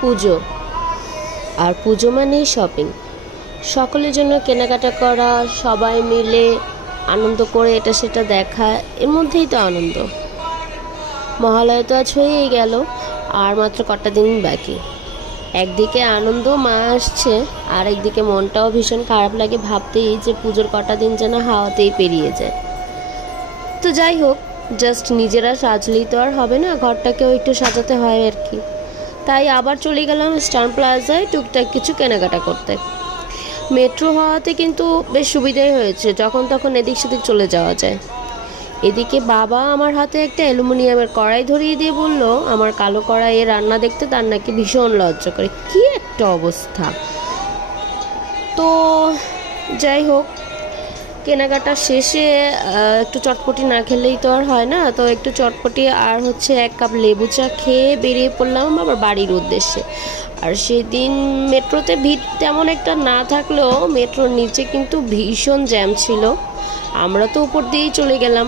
পুজো, আর পুজো মানেই শপিং। সকলের জন্য কেনাকাটা করা, সবাই মিলে আনন্দ করে এটা সেটা দেখা, এর মধ্যেই তো আনন্দ। মহালয়া তো আজ হয়েই গেল, আর মাত্র কটা দিন বাকি। একদিকে আনন্দ, মা আসছে, আর একদিকে মনটাও ভীষণ খারাপ লাগে ভাবতেই যে পুজোর কটা দিন যেন হাওয়াতেই পেরিয়ে যায়। তো যাই হোক, জাস্ট নিজেরা সাজলেই তো আর হবে না, ঘরটাকেও একটু সাজাতে হয় আর কি। তাই আবার চলে গেলাম স্টার প্লাজায় টুকটাক কিছু কেনাকাটা করতে। মেট্রো হওয়াতে কিন্তু বেশ সুবিধাই হয়েছে, যখন তখন এদিক সেদিক চলে যাওয়া যায়। এদিকে বাবা আমার হাতে একটা অ্যালুমিনিয়ামের কড়াই ধরিয়ে দিয়ে বলল, আমার কালো কড়াইয়ে রান্না দেখতে তার নাকি ভীষণ লজ্জা করে। কি একটা অবস্থা! তো যাই হোক, কেনাকাটা শেষে একটু চটপটি না খেলেই তো আর হয় না, তো একটু চটপটি আর হচ্ছে 1 কাপ লেবু চা খেয়ে বেরিয়ে পড়লাম আবার বাড়ির উদ্দেশ্যে। আর সেদিন মেট্রোতে ভিড় তেমন একটা না থাকলেও মেট্রোর নিচে কিন্তু ভীষণ জ্যাম ছিল। আমরা তো উপর দিয়েই চলে গেলাম।